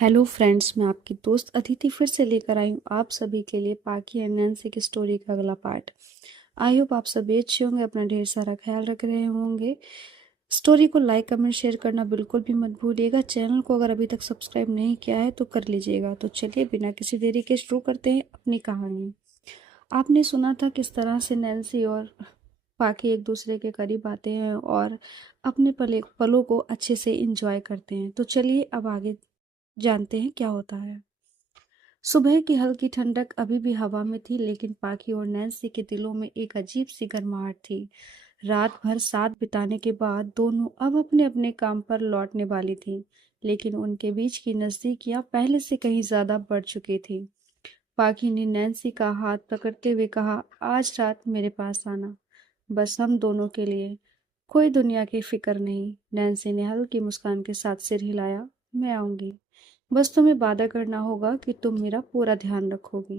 Hello friends, मैं आपकी दोस्त अदिति फिर से लेकर आई हूँ आप सभी के लिए पाकी एंड नैन्सी की स्टोरी का अगला पार्ट। आई होप आप सभी अच्छे होंगे, अपना ढेर सारा ख्याल रख रहे होंगे। स्टोरी को लाइक कमेंट शेयर करना बिल्कुल भी मत भूलिएगा। चैनल को अगर अभी तक सब्सक्राइब नहीं किया है तो कर लीजिएगा। तो चलिए बिना किसी देरी के शुरू करते हैं अपनी कहानी। आपने सुना था किस तरह से नैन्सी और पाकी एक दूसरे के करीब आते हैं और अपने पलों को अच्छे से इंजॉय करते हैं। तो चलिए अब आगे जानते हैं क्या होता है। सुबह की हल्की ठंडक अभी भी हवा में थी, लेकिन पाखी और नैन्सी के दिलों में एक अजीब सी गर्माहट थी। रात भर साथ बिताने के बाद दोनों अब अपने अपने काम पर लौटने वाली थीं, लेकिन उनके बीच की नजदीकियां पहले से कहीं ज्यादा बढ़ चुकी थी। पाखी ने नैन्सी का हाथ पकड़ते हुए कहा, आज रात मेरे पास आना, बस हम दोनों के लिए, कोई दुनिया की फिक्र नहीं। नैन्सी ने हल्की मुस्कान के साथ सिर हिलाया, मैं आऊंगी, बस तुम्हें वादा करना होगा कि तुम मेरा पूरा ध्यान रखोगी।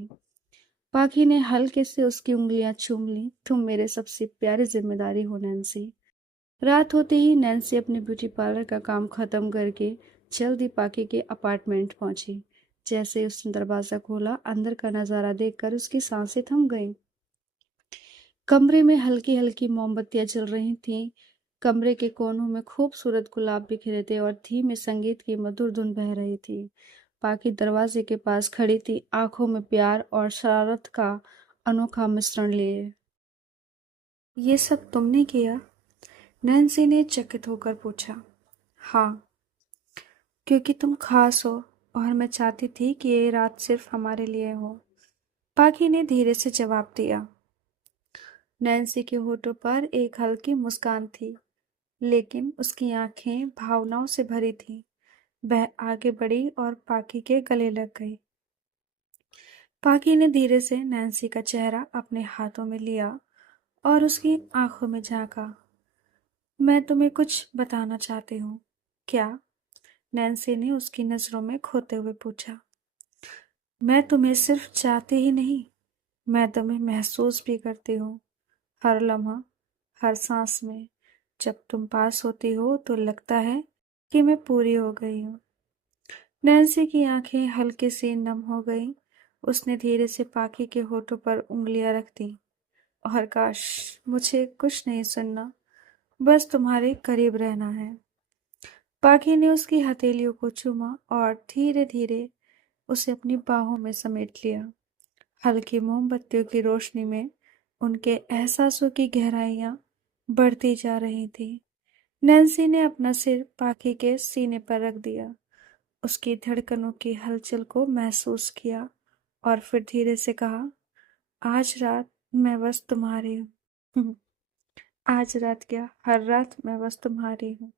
पाखी ने हल्के से उसकी उंगलियां चूम ली, तुम मेरे सबसे प्यारी जिम्मेदारी हो नैन्सी। रात होते ही नैन्सी अपने ब्यूटी पार्लर का काम खत्म करके जल्दी पाखी के अपार्टमेंट पहुंची। जैसे ही उसने दरवाजा खोला, अंदर का नजारा देखकर उसकी सांसें थम गईं। कमरे में हल्की हल्की मोमबत्तियां जल रही थीं। कमरे के कोनों में खूबसूरत गुलाब बिखरे थे और धीमे संगीत की मधुर धुन बह रही थी। पाकी दरवाजे के पास खड़ी थी, आंखों में प्यार और शरारत का अनोखा मिश्रण लिए। ये सब तुमने किया? नैन्सी ने चकित होकर पूछा। हाँ, क्योंकि तुम खास हो और मैं चाहती थी कि ये रात सिर्फ हमारे लिए हो, पाकी ने धीरे से जवाब दिया। नैन्सी के होठों पर एक हल्की मुस्कान थी, लेकिन उसकी आंखें भावनाओं से भरी थीं। वह आगे बढ़ी और पाकी के गले लग गई। पाकी ने धीरे से नैन्सी का चेहरा अपने हाथों में लिया और उसकी आंखों में झांका। मैं तुम्हें कुछ बताना चाहती हूँ। क्या? नैन्सी ने उसकी नजरों में खोते हुए पूछा। मैं तुम्हें सिर्फ चाहती ही नहीं, मैं तुम्हें महसूस भी करती हूँ। हर लम्हा, हर सांस में। जब तुम पास होती हो तो लगता है कि मैं पूरी हो गई हूँ। नैन्सी की आंखें हल्के से नम हो गईं। उसने धीरे से पाकी के होठों पर उंगलियां रख दी। और काश मुझे कुछ नहीं सुनना, बस तुम्हारे करीब रहना है। पाकी ने उसकी हथेलियों को चूमा और धीरे धीरे उसे अपनी बाहों में समेट लिया। हल्की मोमबत्तियों की रोशनी में उनके एहसासों की गहराइयां बढ़ती जा रही थी। नैन्सी ने अपना सिर पाकी के सीने पर रख दिया, उसकी धड़कनों की हलचल को महसूस किया और फिर धीरे से कहा, आज रात मैं बस तुम्हारी हूँ। आज रात क्या, हर रात मैं बस तुम्हारी हूँ।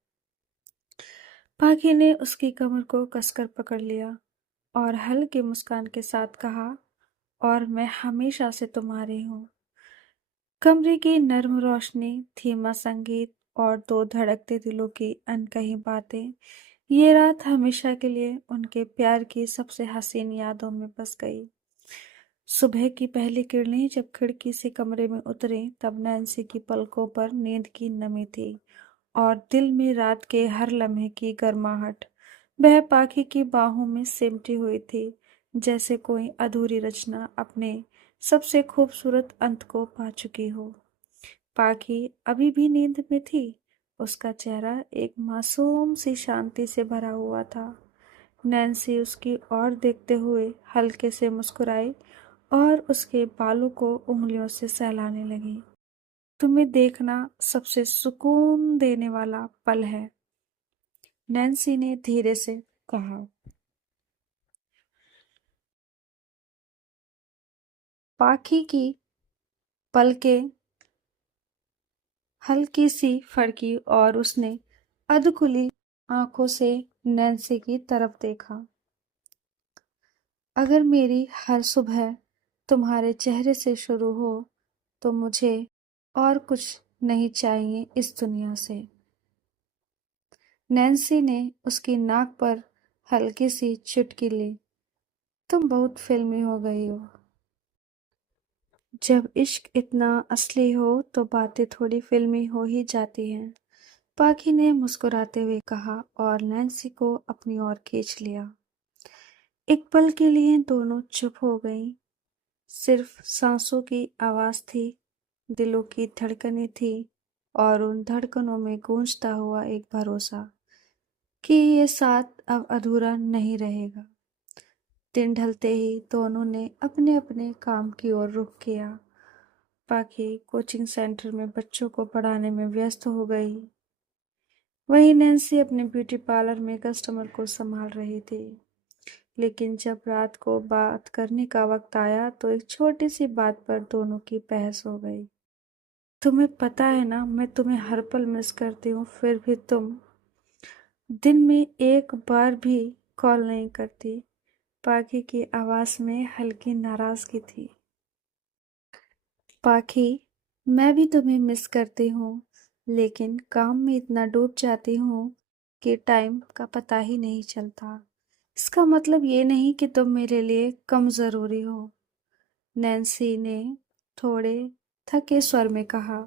पाखी ने उसकी कमर को कसकर पकड़ लिया और हल्की मुस्कान के साथ कहा, और मैं हमेशा से तुम्हारी हूँ। कमरे की नर्म रोशनी, धीमा संगीत और दो धड़कते दिलों की अनकही बातें ये रात हमेशा के लिए उनके प्यार की सबसे हसीन यादों में बस गई। सुबह की पहली किरणें जब खिड़की से कमरे में उतरी, तब नैन्सी की पलकों पर नींद की नमी थी और दिल में रात के हर लम्हे की गर्माहट। वह पाखी की बाहों में सिमटी हुई थी, जैसे कोई अधूरी रचना अपने सबसे खूबसूरत अंत को पा चुकी हो। पाखी अभी भी नींद में थी। उसका चेहरा एक मासूम सी शांति से भरा हुआ था। नैन्सी उसकी ओर देखते हुए हल्के से मुस्कुराई और उसके बालों को उंगलियों से सहलाने लगी। तुम्हें देखना सबसे सुकून देने वाला पल है, नैन्सी ने धीरे से कहा। पाखी की पलकें हल्की सी फड़की और उसने अधखुली आंखों से नैन्सी की तरफ देखा। अगर मेरी हर सुबह तुम्हारे चेहरे से शुरू हो तो मुझे और कुछ नहीं चाहिए इस दुनिया से। नैन्सी ने उसकी नाक पर हल्की सी चुटकी ली। तुम बहुत फिल्मी हो गई हो। जब इश्क इतना असली हो तो बातें थोड़ी फिल्मी हो ही जाती हैं, पाखी ने मुस्कुराते हुए कहा और नैन्सी को अपनी ओर खींच लिया। एक पल के लिए दोनों चुप हो गईं। सिर्फ सांसों की आवाज थी, दिलों की धड़कनें थी और उन धड़कनों में गूंजता हुआ एक भरोसा कि ये साथ अब अधूरा नहीं रहेगा। दिन ढलते ही दोनों ने अपने अपने काम की ओर रुख किया। पाखी कोचिंग सेंटर में बच्चों को पढ़ाने में व्यस्त हो गई। वहीं नैन्सी अपने ब्यूटी पार्लर में कस्टमर को संभाल रही थी। लेकिन जब रात को बात करने का वक्त आया तो एक छोटी सी बात पर दोनों की बहस हो गई। तुम्हें पता है ना, मैं तुम्हें हर पल मिस करती हूँ, फिर भी तुम दिन में एक बार भी कॉल नहीं करती। पाखी की आवाज में हल्की नाराजगी थी। पाखी, मैं भी तुम्हें मिस करती हूँ, लेकिन काम में इतना डूब जाती हूँ कि टाइम का पता ही नहीं चलता। इसका मतलब ये नहीं कि तुम मेरे लिए कम जरूरी हो, नैन्सी ने थोड़े थके स्वर में कहा।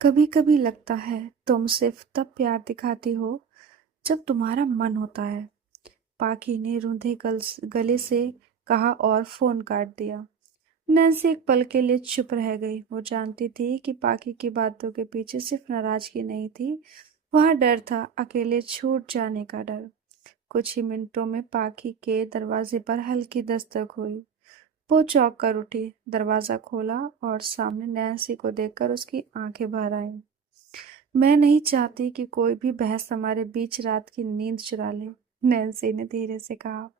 कभी कभी लगता है तुम सिर्फ तब प्यार दिखाती हो जब तुम्हारा मन होता है, पाखी ने रूंधे गले से कहा और फोन काट दिया। नैन्सी एक पल के लिए चुप रह गई। वो जानती थी कि पाखी की बातों के पीछे सिर्फ नाराजगी नहीं थी, वहां डर था, अकेले छूट जाने का डर। कुछ ही मिनटों में पाखी के दरवाजे पर हल्की दस्तक हुई। वो चौंक कर उठी, दरवाजा खोला और सामने नैन्सी को देखकर उसकी आंखें भर आईं। मैं नहीं चाहती कि कोई भी बहस हमारे बीच रात की नींद चुरा ले, नैन्सी ने धीरे से कहा।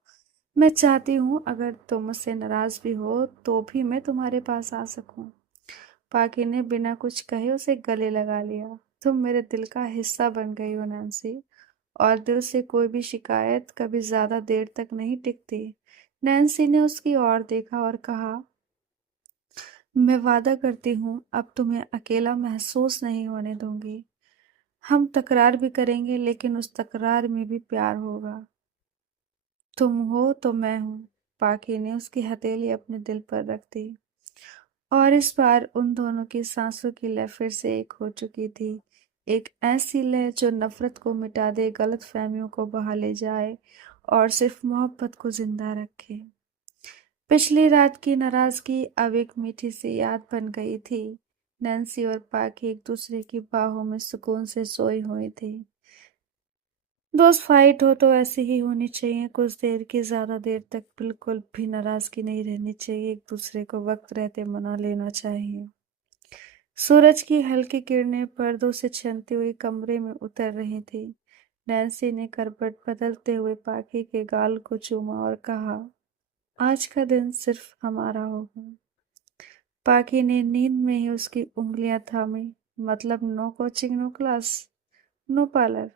मैं चाहती हूँ अगर तुम मुझसे नाराज भी हो तो भी मैं तुम्हारे पास आ सकूं। पाकी ने बिना कुछ कहे उसे गले लगा लिया। तुम मेरे दिल का हिस्सा बन गई हो नैन्सी, और दिल से कोई भी शिकायत कभी ज्यादा देर तक नहीं टिकती। नैन्सी ने उसकी ओर देखा और कहा, मैं वादा करती हूँ अब तुम्हें अकेला महसूस नहीं होने दूंगी। हम तकरार भी करेंगे लेकिन उस तकरार में भी प्यार होगा। तुम हो तो मैं हूँ। पाकी ने उसकी हथेली अपने दिल पर रख दी और इस बार उन दोनों की सांसों की लय फिर से एक हो चुकी थी। एक ऐसी लय जो नफरत को मिटा दे, गलत फहमियों को बहा ले जाए और सिर्फ मोहब्बत को जिंदा रखे। पिछली रात की नाराजगी अब एक मीठी सी याद बन गई थी। नैन्सी और पाकी एक दूसरे की बाहों में सुकून से सोई हुई थी। दोस्त फाइट हो तो ऐसी ही होनी चाहिए, कुछ देर की, ज्यादा देर तक बिल्कुल भी नाराजगी नहीं रहनी चाहिए, एक दूसरे को वक्त रहते मना लेना चाहिए। सूरज की हल्की किरणें पर्दों से छनती हुई कमरे में उतर रही थी। नैन्सी ने करवट बदलते हुए पाकी के गाल को चूमा और कहा, आज का दिन सिर्फ हमारा होगा। पाकी ने नींद में ही उसकी उंगलियां थामी। मतलब no coaching, no class, no parlour,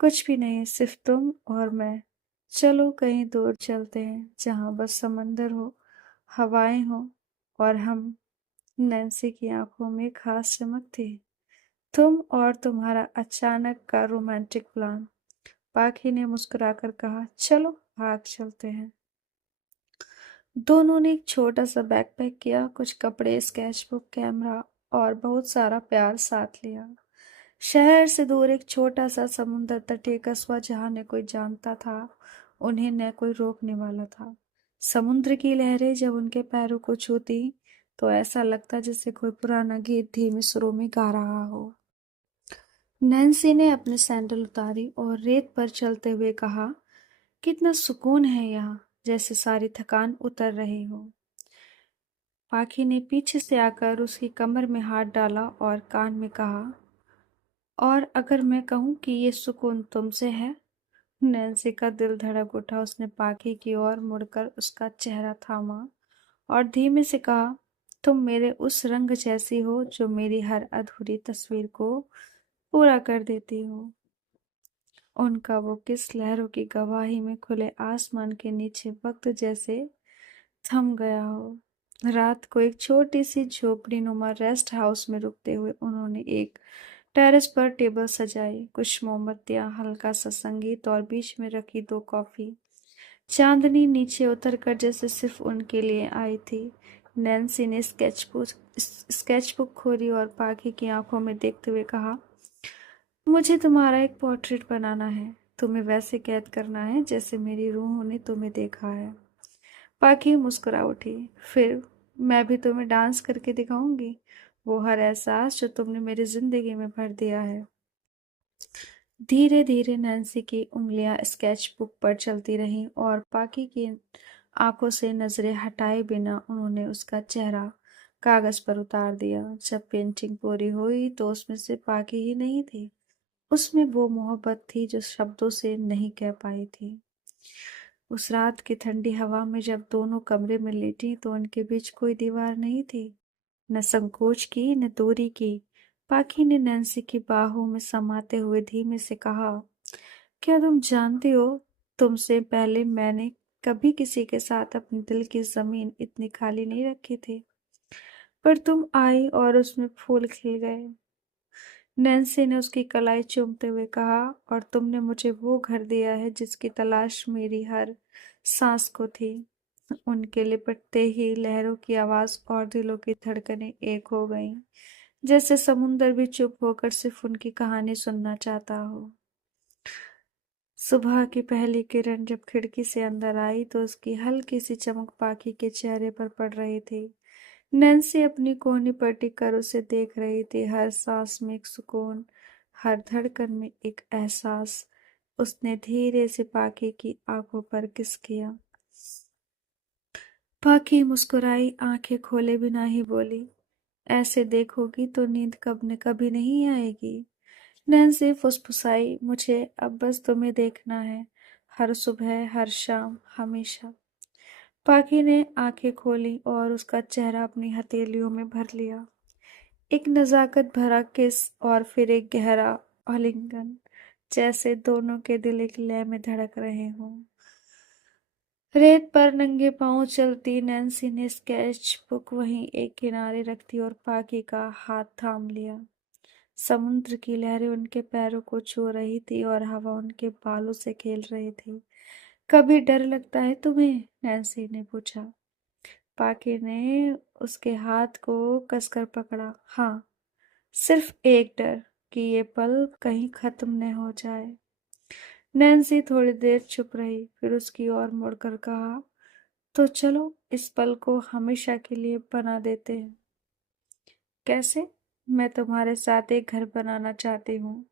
कुछ भी नहीं, सिर्फ तुम और मैं। चलो कहीं दूर चलते हैं जहां बस समंदर हो, हवाएं हो और हम। नैन्सी की आंखों में खास चमक थी। तुम और तुम्हारा अचानक का रोमांटिक प्लान, पाखी ने मुस्कुराकर कहा। चलो भाग चलते हैं। दोनों ने एक छोटा सा बैकपैक किया, कुछ कपड़े, स्केचबुक, कैमरा और बहुत सारा प्यार साथ लिया। शहर से दूर एक छोटा सा समुद्र तटीय कस्बा जहाँ न कोई जानता था उन्हें, न कोई रोकने वाला था। समुद्र की लहरें जब उनके पैरों को छूती तो ऐसा लगता जैसे कोई पुराना गीत धीमे सुरों में गा रहा हो। नैन्सी ने अपनी सैंडल उतारी और रेत पर चलते हुए कहा, कितना सुकून है यहाँ, जैसे सारी थकान उतर रही हो। पाखी ने पीछे से आकर उसकी कमर में हाथ डाला और कान में कहा, और अगर मैं कहूँ कि ये सुकून तुमसे है। नैन्सी का दिल धड़क उठा। उसने पाखी की ओर मुड़कर उसका चेहरा थामा और धीमे से कहा, तुम मेरे उस रंग जैसी हो जो मेरी हर अधूरी तस्वीर को पूरा कर देती हो। उनका वो किस लहरों की गवाही में खुले आसमान के नीचे वक्त जैसे थम गया हो। रात को एक छोटी सी झोपड़ी नुमा रेस्ट हाउस में रुकते हुए उन्होंने एक टेरेस पर टेबल सजाई, कुछ मोमबत्तियां, हल्का सा संगीत और बीच में रखी दो कॉफी। चांदनी नीचे उतरकर जैसे सिर्फ उनके लिए आई थी। नैन्सी ने स्केचबुक खोली और पाखी की आंखों में देखते हुए कहा, मुझे तुम्हारा एक पोर्ट्रेट बनाना है। तुम्हें वैसे कैद करना है जैसे मेरी रूह ने तुम्हें देखा है। पाखी मुस्कुरा उठी। फिर मैं भी तुम्हें डांस करके दिखाऊंगी, वो हर एहसास जो तुमने मेरी जिंदगी में भर दिया है। धीरे धीरे नैन्सी की उंगलियां स्केच बुक पर चलती रहीं और पाखी की आंखों से नजरें हटाए बिना उन्होंने उसका चेहरा कागज पर उतार दिया। जब पेंटिंग पूरी हुई तो उसमें से पाखी ही नहीं थी, उसमें वो मोहब्बत थी जो शब्दों से नहीं कह पाई थी। उस रात की ठंडी हवा में जब दोनों कमरे में लेटी तो उनके बीच कोई दीवार नहीं थी, न संकोच की न दूरी की। पाखी ने नैन्सी की बाहों में समाते हुए धीमे से कहा, क्या तुम जानती हो, तुमसे पहले मैंने कभी किसी के साथ अपने दिल की जमीन इतनी खाली नहीं रखी थी। पर तुम आई और उसमें फूल खिल गए। नैन्सी ने उसकी कलाई चूमते हुए कहा, और तुमने मुझे वो घर दिया है जिसकी तलाश मेरी हर सांस को थी। उनके लिपटते ही लहरों की आवाज और दिलों की धड़कनें एक हो गईं, जैसे समुंदर भी चुप होकर सिर्फ उनकी कहानी सुनना चाहता हो। सुबह की पहली किरण जब खिड़की से अंदर आई तो उसकी हल्की सी चमक पाखी के चेहरे पर पड़ रही थी। नैन्सी अपनी कोहनी पर टिककर उसे देख रही थी, हर सांस में एक सुकून, हर धड़कन में एक एहसास। उसने धीरे से पाखी की आंखों पर किस किया। पाखी मुस्कुराई, आंखें खोले बिना ही बोली, ऐसे देखोगी तो नींद कब न कभी नहीं आएगी। नैन्सी फुसफुसाई, मुझे अब बस तुम्हें देखना है, हर सुबह हर शाम हमेशा। पाखी ने आंखें खोली और उसका चेहरा अपनी हथेलियों में भर लिया। एक नजाकत भरा किस और फिर एक गहरा आलिंगन, जैसे दोनों के दिल एक लय में धड़क रहे हों। रेत पर नंगे पांव चलती नैन्सी ने स्केच बुक वहीं एक किनारे रख दी और पाखी का हाथ थाम लिया। समुद्र की लहरें उनके पैरों को छू रही थी और हवा उनके बालों से खेल रही थी। कभी डर लगता है तुम्हें? नैन्सी ने पूछा। पाखी ने उसके हाथ को कसकर पकड़ा। हाँ, सिर्फ एक डर कि ये पल कहीं खत्म न हो जाए। नैन्सी थोड़ी देर चुप रही, फिर उसकी ओर मुड़कर कहा, तो चलो इस पल को हमेशा के लिए बना देते हैं। कैसे? मैं तुम्हारे साथ एक घर बनाना चाहती हूँ,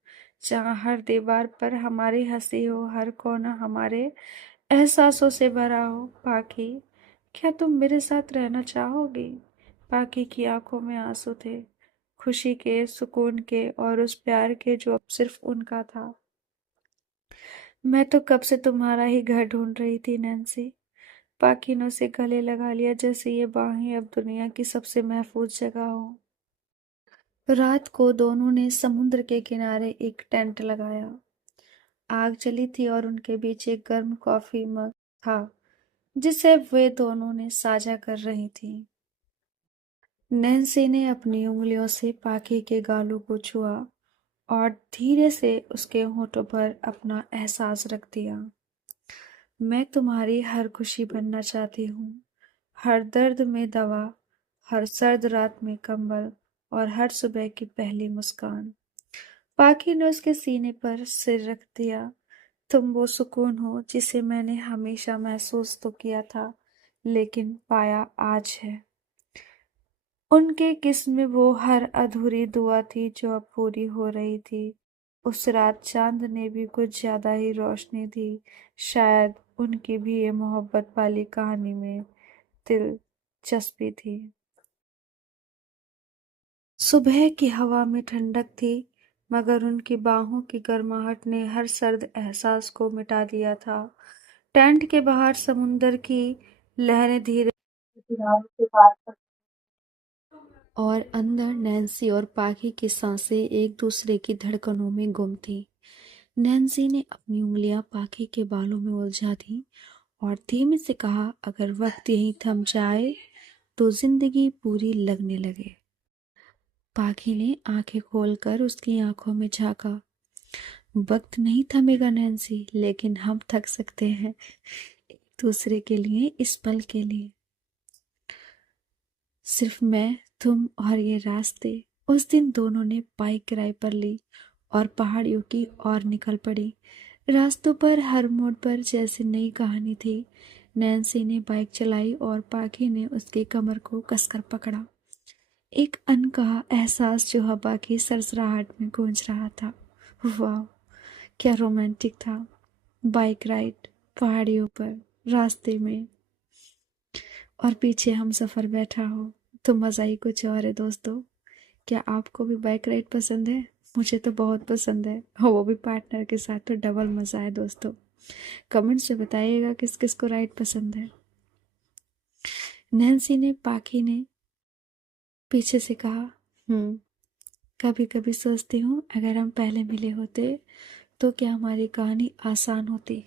जहाँ हर दीवार पर हमारी हंसी हो, हर कोना हमारे एहसासों से भरा हो। पाखी, क्या तुम मेरे साथ रहना चाहोगी? पाखी की आंखों में आंसू थे, खुशी के, सुकून के और उस प्यार के जो अब सिर्फ उनका था। मैं तो कब से तुम्हारा ही घर ढूंढ रही थी नैन्सी। पाखी ने उसे गले लगा लिया, जैसे ये बाहें अब दुनिया की सबसे महफूज जगह हो। रात को दोनों ने समुद्र के किनारे एक टेंट लगाया। आग जली थी और उनके बीच एक गर्म कॉफी मग था, जिसे वे दोनों ने साझा कर रही थीं। नैन्सी ने अपनी उंगलियों से पाखी के गालों को छुआ और धीरे से उसके होठों पर अपना एहसास रख दिया। मैं तुम्हारी हर खुशी बनना चाहती हूँ, हर दर्द में दवा, हर सर्द रात में कंबल और हर सुबह की पहली मुस्कान। पाखी ने उसके सीने पर सिर रख दिया। तुम वो सुकून हो जिसे मैंने हमेशा महसूस तो किया था, लेकिन पाया आज है। उनके किस में वो हर अधूरी दुआ थी जो अब पूरी हो रही थी। उस रात चांद ने भी कुछ ज्यादा ही रोशनी दी। शायद उनकी भी ये मोहब्बत वाली कहानी में दिलचस्पी थी। सुबह की हवा में ठंडक थी, मगर उनकी बाहों की गर्माहट ने हर सर्द एहसास को मिटा दिया था। टेंट के बाहर समुंदर की लहरें धीरे किनारों से पार कर और अंदर नैन्सी और पाखी की सांसें एक दूसरे की धड़कनों में गुम थी। नैन्सी ने अपनी उंगलियां पाखी के बालों में उलझा दी और धीमे से कहा, अगर वक्त यहीं थम जाए तो जिंदगी पूरी लगने लगे। पाखी ने आंखें खोलकर उसकी आंखों में झांका। वक्त नहीं थमेगा नैन्सी, लेकिन हम थक सकते हैं एक दूसरे के लिए, इस पल के लिए। सिर्फ मैं, तुम और ये रास्ते। उस दिन दोनों ने बाइक किराए पर ली और पहाड़ियों की ओर निकल पड़ी। रास्तों पर हर मोड़ पर जैसे नई कहानी थी। नैन्सी ने बाइक चलाई और पाखी ने उसकी कमर को कसकर पकड़ा। एक अनकहा एहसास जो हवा की सरसराहट में गूंज रहा था। वाह, क्या रोमांटिक था। बाइक राइड, पहाड़ियों पर, रास्ते में, और पीछे हम सफर बैठा हो तो मज़ा ही कुछ और है दोस्तों। क्या आपको भी बाइक राइड पसंद है? मुझे तो बहुत पसंद है, और वो भी पार्टनर के साथ, तो डबल मज़ा है दोस्तों। कमेंट से बताइएगा किस किस को राइड पसंद है। नैन्सी ने पाखी ने पीछे से कहा, कभी कभी सोचती हूँ अगर हम पहले मिले होते तो क्या हमारी कहानी आसान होती।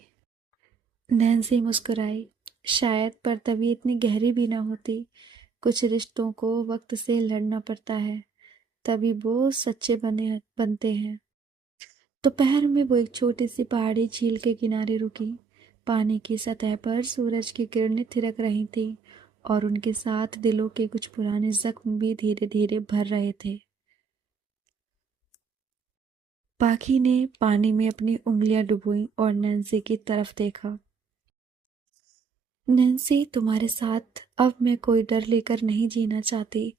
नैन्सी मुस्कुराई। शायद, पर तभी इतनी गहरी भी ना होती। कुछ रिश्तों को वक्त से लड़ना पड़ता है, तभी वो सच्चे बनते हैं। दोपहर में वो एक छोटी सी पहाड़ी झील के किनारे रुकी। पानी की सतह पर सूरज की किरणें थिरक रही थीं और उनके साथ दिलों के कुछ पुराने जख्म भी धीरे धीरे भर रहे थे। पाखी ने पानी में अपनी उंगलियां डुबोई और नैन्सी की तरफ देखा। नैन्सी, तुम्हारे साथ अब मैं कोई डर लेकर नहीं जीना चाहती।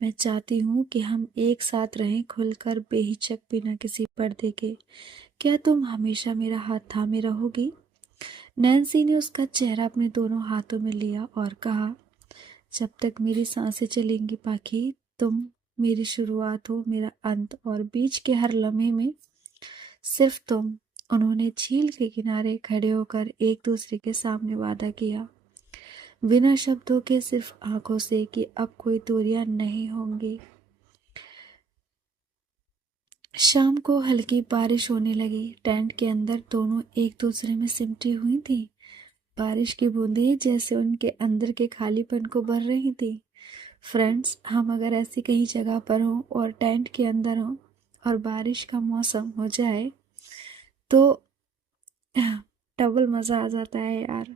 मैं चाहती हूँ कि हम एक साथ रहें, खुलकर, बेहिचक, बिना किसी पर्दे के। क्या तुम हमेशा मेरा हाथ थामे रहोगी? नैन्सी ने उसका चेहरा अपने दोनों हाथों में लिया और कहा, जब तक मेरी सांसें चलेंगी पाखी, तुम मेरी शुरुआत हो, मेरा अंत, और बीच के हर लम्हे में सिर्फ तुम। उन्होंने झील के किनारे खड़े होकर एक दूसरे के सामने वादा किया, बिना शब्दों के, सिर्फ आंखों से, कि अब कोई दूरियां नहीं होंगी। शाम को हल्की बारिश होने लगी। टेंट के अंदर दोनों एक दूसरे में सिमटी हुई थी। बारिश की बूंदें जैसे उनके अंदर के खालीपन को भर रही थी। फ्रेंड्स, हम अगर ऐसी कहीं जगह पर हों और टेंट के अंदर हों और बारिश का मौसम हो जाए तो डबल मज़ा आ जाता है यार।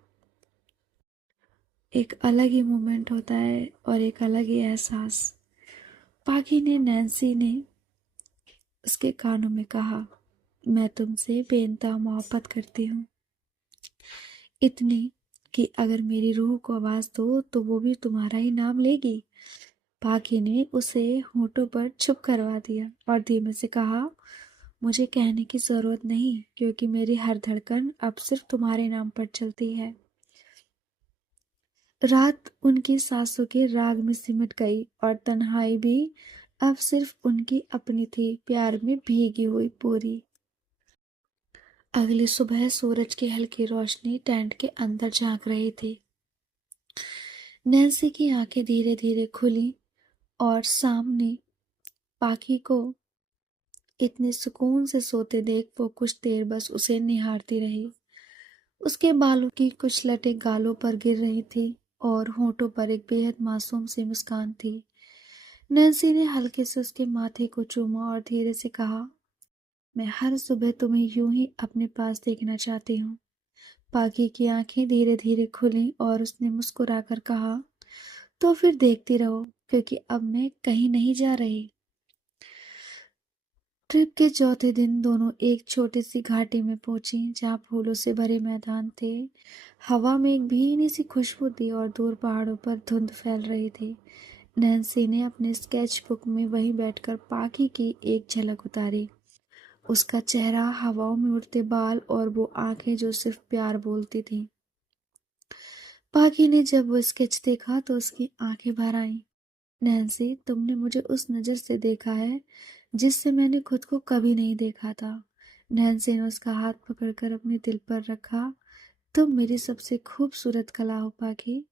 एक अलग ही मोमेंट होता है और एक अलग ही एहसास। पाखी ने नैन्सी ने उसके कानों में कहा, मैं तुमसे बेइंतहा मोहब्बत करती हूँ, इतनी कि अगर मेरी रूह को आवाज दो तो वो भी तुम्हारा ही नाम लेगी। पाखी ने उसे होठों पर चुप करवा दिया और धीमे से कहा, मुझे कहने की जरूरत नहीं, क्योंकि मेरी हर धड़कन अब सिर्फ तुम्हारे नाम पर चलती है। रात उनकी सांसों के राग में सिमट गई और तन्हाई भी अब सिर्फ उनकी अपनी थी, प्यार में भीगी हुई पूरी। अगली सुबह सूरज की हल्की रोशनी टेंट के अंदर झांक रही थी। नैन्सी की आंखें धीरे धीरे खुली और सामने पाखी को इतने सुकून से सोते देख वो कुछ देर बस उसे निहारती रही। उसके बालों की कुछ लटें गालों पर गिर रही थी और होठों पर एक बेहद मासूम सी मुस्कान थी। नैन्सी ने हल्के से उसके माथे को चूमा और धीरे से कहा, मैं हर सुबह तुम्हें यूं ही अपने पास देखना चाहती हूँ। पाखी की आंखें धीरे धीरे खुलीं और उसने मुस्कुराकर कहा, तो फिर देखती रहो, क्योंकि अब मैं कहीं नहीं जा रही। ट्रिप के चौथे दिन दोनों एक छोटी सी घाटी में पहुंची जहां फूलों से भरे मैदान थे। हवा में एक भीनी सी खुशबू थी और दूर पहाड़ों पर धुंध फैल रही थी। नैन्सी ने अपने स्केच बुक में वहीं बैठकर पाखी की एक झलक उतारी। उसका चेहरा, हवाओं में उड़ते बाल और वो आंखें जो सिर्फ प्यार बोलती थीं। पाखी ने जब वो स्केच देखा तो उसकी आंखें भर आईं। नैन्सी, तुमने मुझे उस नज़र से देखा है जिससे मैंने खुद को कभी नहीं देखा था। नैन्सी ने उसका हाथ पकड़कर अपने दिल पर रखा। तुम मेरी सबसे खूबसूरत कला हो पाखी,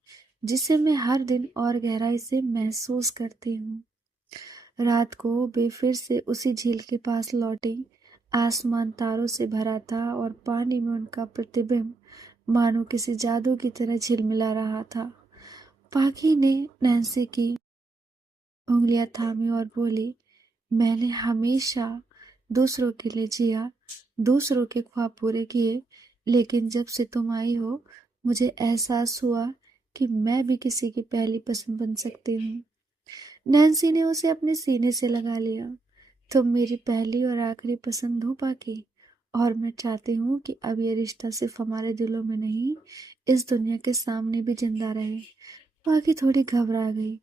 जिसे मैं हर दिन और गहराई से महसूस करती हूँ। रात को वे फिर से उसी झील के पास लौटी। आसमान तारों से भरा था और पानी में उनका प्रतिबिंब मानो किसी जादू की तरह झिलमिला रहा था। पाखी ने नैन्सी की उंगलियां थामी और बोली, मैंने हमेशा दूसरों के लिए जिया, दूसरों के ख्वाब पूरे किए, लेकिन जब से तुम आई हो मुझे एहसास हुआ कि मैं भी किसी की पहली पसंद बन सकती हूँ। नैन्सी ने उसे अपने सीने से लगा लिया। तुम मेरी पहली और आखिरी पसंद हो पाकी, और मैं चाहती हूँ कि अब ये रिश्ता सिर्फ हमारे दिलों में नहीं, इस दुनिया के सामने भी जिंदा रहे। बाकी थोड़ी घबरा गई।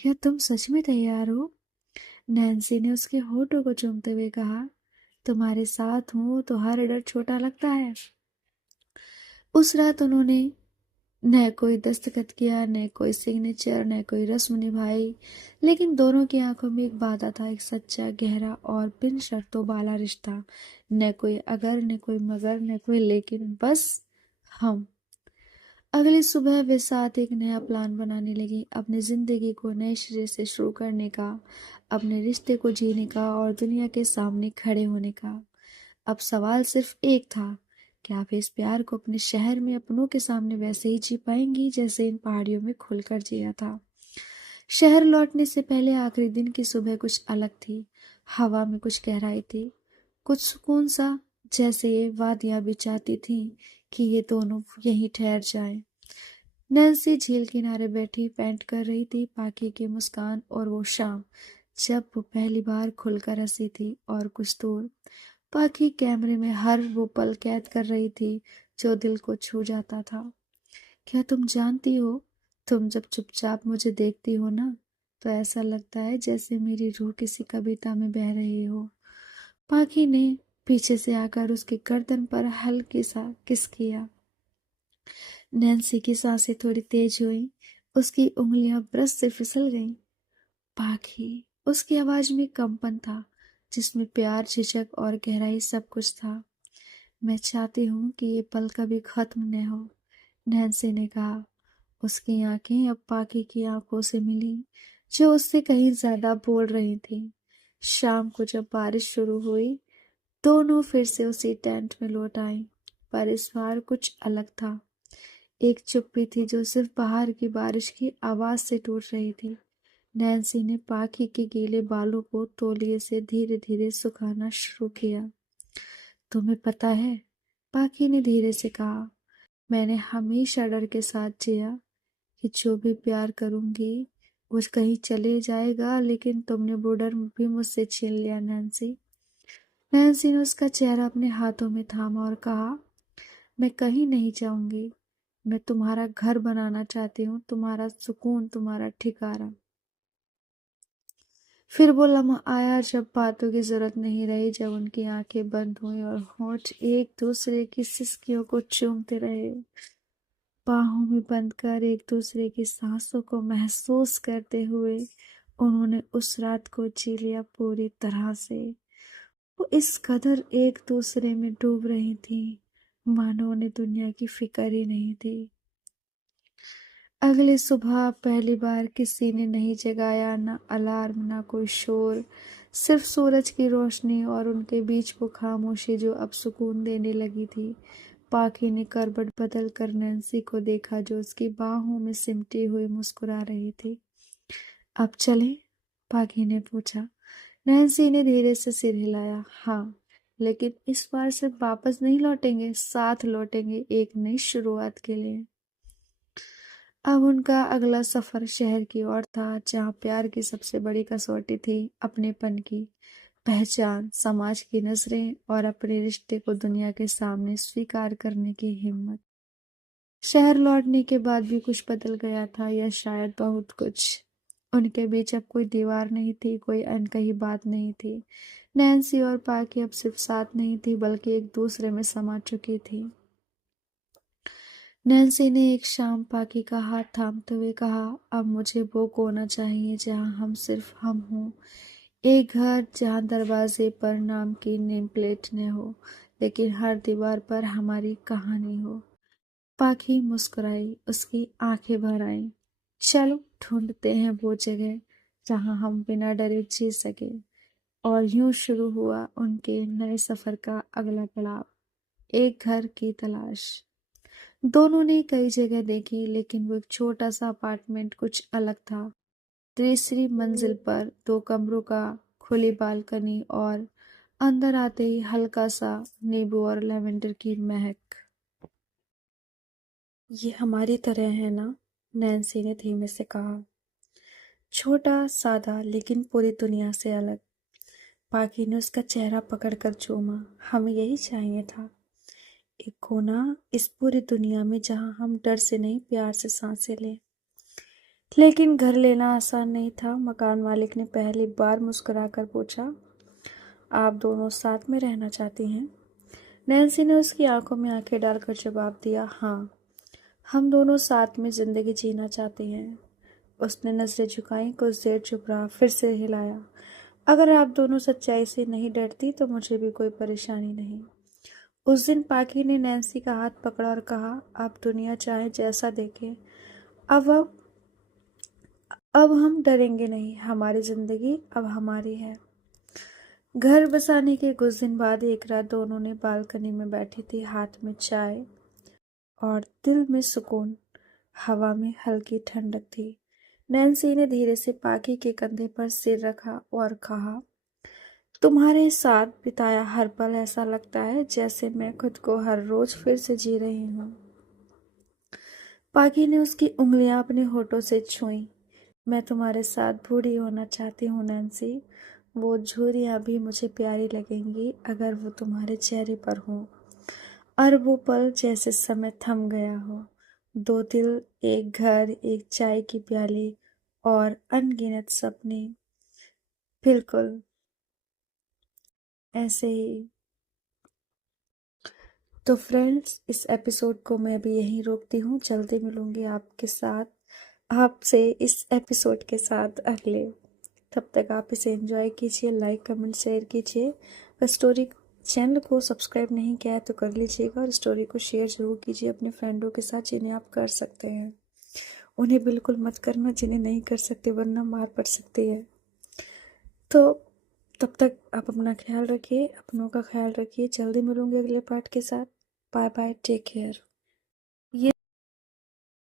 क्या तुम सच में तैयार हो? नैन्सी ने उसके होठों को चूमते हुए कहा। तुम्हारे साथ हूँ तो हर डर छोटा लगता है। उस रात उन्होंने न कोई दस्तखत किया, न कोई सिग्नेचर, न कोई रस्म निभाई, लेकिन दोनों की आंखों में एक वादा था, एक सच्चा, गहरा और बिन शर्तों वाला रिश्ता। न कोई अगर, न कोई मगर, न कोई लेकिन, बस हम। अगली सुबह वे साथ एक नया प्लान बनाने लगी, अपनी जिंदगी को नए सिरे से शुरू करने का, अपने रिश्ते को जीने का और दुनिया के सामने खड़े होने का। अब सवाल सिर्फ एक था, क्या वे इस प्यार को अपने शहर में अपनों के सामने वैसे ही जी पाएंगी जैसे इन पहाड़ियों में खुलकर जिया था। शहर लौटने से पहले आखिरी दिन की सुबह कुछ अलग थी। हवा में कुछ गहराई थी, कुछ सुकून सा, जैसे ये वादियां भी चाहती थीं कि ये दोनों यहीं ठहर जाएं। नैन्सी झील किनारे बैठी पेंट कर रही थी। पाखी की मुस्कान और वो शाम जब वो पहली बार खुलकर हंसी थी, और कुछ दूर पाखी कैमरे में हर वो पल कैद कर रही थी जो दिल को छू जाता था। क्या तुम जानती हो, तुम जब चुपचाप मुझे देखती हो ना, तो ऐसा लगता है जैसे मेरी रूह किसी कविता में बह रही हो। पाखी ने पीछे से आकर उसकी गर्दन पर हल्की सा किस किया। नैन्सी की सांसें थोड़ी तेज हुई, उसकी उंगलियां ब्रश से फिसल गईं। पाखी, उसकी आवाज में कंपन था जिसमें प्यार, झिझक और गहराई सब कुछ था। मैं चाहती हूँ कि ये पल कभी खत्म न हो, नैन्सी ने कहा। उसकी आंखें अब पाखी की आंखों से मिली, जो उससे कहीं ज्यादा बोल रही थी। शाम को जब बारिश शुरू हुई, दोनों फिर से उसी टेंट में लौट आई, पर इस बार कुछ अलग था। एक चुप्पी थी जो सिर्फ बाहर की बारिश की आवाज से टूट रही थी। नैन्सी ने पाखी के गीले बालों को तौलिए से धीरे धीरे सुखाना शुरू किया। तुम्हें पता है, पाखी ने धीरे से कहा, मैंने हमेशा डर के साथ जिया कि जो भी प्यार करूंगी वो कहीं चले जाएगा, लेकिन तुमने वो डर भी मुझसे छीन लिया नैन्सी। नैन्सी ने उसका चेहरा अपने हाथों में थामा और कहा, मैं कहीं नहीं जाऊंगी। मैं तुम्हारा घर बनाना चाहती हूँ, तुम्हारा सुकून, तुम्हारा ठिकाना। फिर वो लम्हा आया जब बातों की जरूरत नहीं रही, जब उनकी आंखें बंद हुई और होंठ एक दूसरे की सिसकियों को चूमते रहे। बाहों में बंद कर एक दूसरे की सांसों को महसूस करते हुए उन्होंने उस रात को जी लिया पूरी तरह से। वो इस कदर एक दूसरे में डूब रही थी, मानो उन्हें दुनिया की फिक्र ही नहीं थी। अगली सुबह पहली बार किसी ने नहीं जगाया, ना अलार्म, ना कोई शोर, सिर्फ सूरज की रोशनी और उनके बीच वो खामोशी जो अब सुकून देने लगी थी। पाखी ने करवट बदल कर नैन्सी को देखा, जो उसकी बाहों में सिमटी हुई मुस्कुरा रही थी। अब चलें? पाखी ने पूछा। नैन्सी ने धीरे से सिर हिलाया। हाँ, लेकिन इस बार सिर्फ वापस नहीं लौटेंगे, साथ लौटेंगे, एक नई शुरुआत के लिए। अब उनका अगला सफर शहर की ओर था, जहाँ प्यार की सबसे बड़ी कसौटी थी अपनेपन की पहचान, समाज की नजरें और अपने रिश्ते को दुनिया के सामने स्वीकार करने की हिम्मत। शहर लौटने के बाद भी कुछ बदल गया था, या शायद बहुत कुछ। उनके बीच अब कोई दीवार नहीं थी, कोई अनकही बात नहीं थी। नैन्सी और पाकी अब सिर्फ साथ नहीं थी, बल्कि एक दूसरे में समा चुकी थी। नैन्सी ने एक शाम पाकी का हाथ थामते हुए कहा, अब मुझे वो कोना चाहिए जहाँ हम सिर्फ हम हों। एक घर जहाँ दरवाजे पर नाम की नेम प्लेट न हो, लेकिन हर दीवार पर हमारी कहानी हो। पाखी मुस्कुराई, उसकी आंखें भर आईं। चलो ढूंढते हैं वो जगह जहाँ हम बिना डरे जी सके। और यूं शुरू हुआ उनके नए सफर का अगला पड़ाव, एक घर की तलाश। दोनों ने कई जगह देखी, लेकिन वो एक छोटा सा अपार्टमेंट कुछ अलग था। तीसरी मंजिल पर दो कमरों का खुली बालकनी, और अंदर आते ही हल्का सा नींबू और लेवेंडर की महक। ये हमारी तरह है ना? नैन्सी ने धीमे से कहा। छोटा, सादा, लेकिन पूरी दुनिया से अलग। पाकी ने उसका चेहरा पकड़कर चूमा। हमें यही चाहिए था, एक कोना इस पूरी दुनिया में जहां हम डर से नहीं प्यार से सांसें लें। लेकिन घर लेना आसान नहीं था। मकान मालिक ने पहली बार मुस्कुराकर पूछा, आप दोनों साथ में रहना चाहती हैं? नैन्सी ने उसकी आंखों में आंखें डालकर जवाब दिया, हाँ, हम दोनों साथ में जिंदगी जीना चाहते हैं। उसने नजरें झुकाई, कुछ देर चुप रहा, फिर से हिलाया। अगर आप दोनों सच्चाई से नहीं डरती तो मुझे भी कोई परेशानी नहीं। उस दिन पाकी ने नैन्सी का हाथ पकड़ा और कहा, आप दुनिया चाहे जैसा देखें, अब अब अब हम डरेंगे नहीं। हमारी जिंदगी अब हमारी है। घर बसाने के कुछ दिन बाद एक रात दोनों ने बालकनी में बैठी थी, हाथ में चाय और दिल में सुकून। हवा में हल्की ठंडक थी। नैन्सी ने धीरे से पाकी के कंधे पर सिर रखा और कहा, तुम्हारे साथ बिताया हर पल ऐसा लगता है जैसे मैं खुद को हर रोज फिर से जी रही हूँ। पाकी ने उसकी उंगलियां अपने होठों से छुईं। मैं तुम्हारे साथ बूढ़ी होना चाहती हूँ नैन्सी। वो झुर्रियाँ भी मुझे प्यारी लगेंगी अगर वो तुम्हारे चेहरे पर हों। और वो पल जैसे समय थम गया हो। दो दिल, एक घर, एक चाय की प्याली और अनगिनत सपने। बिल्कुल ऐसे ही। तो फ्रेंड्स, इस एपिसोड को मैं अभी यहीं रोकती हूँ। जल्दी मिलूंगी आपके साथ, आपसे इस एपिसोड के साथ अगले। तब तक आप इसे एंजॉय कीजिए, लाइक कमेंट शेयर कीजिए। अगर स्टोरी चैनल को सब्सक्राइब नहीं किया है तो कर लीजिएगा और स्टोरी को शेयर जरूर कीजिए अपने फ्रेंडों के साथ जिन्हें आप कर सकते हैं। उन्हें बिल्कुल मत करना जिन्हें नहीं कर सकते, वरना मार पड़ सकती है। तो तब तक आप अपना ख्याल रखिए, अपनों का ख्याल रखिए। जल्दी मिलूंगी अगले पार्ट के साथ। Bye bye, take care. ये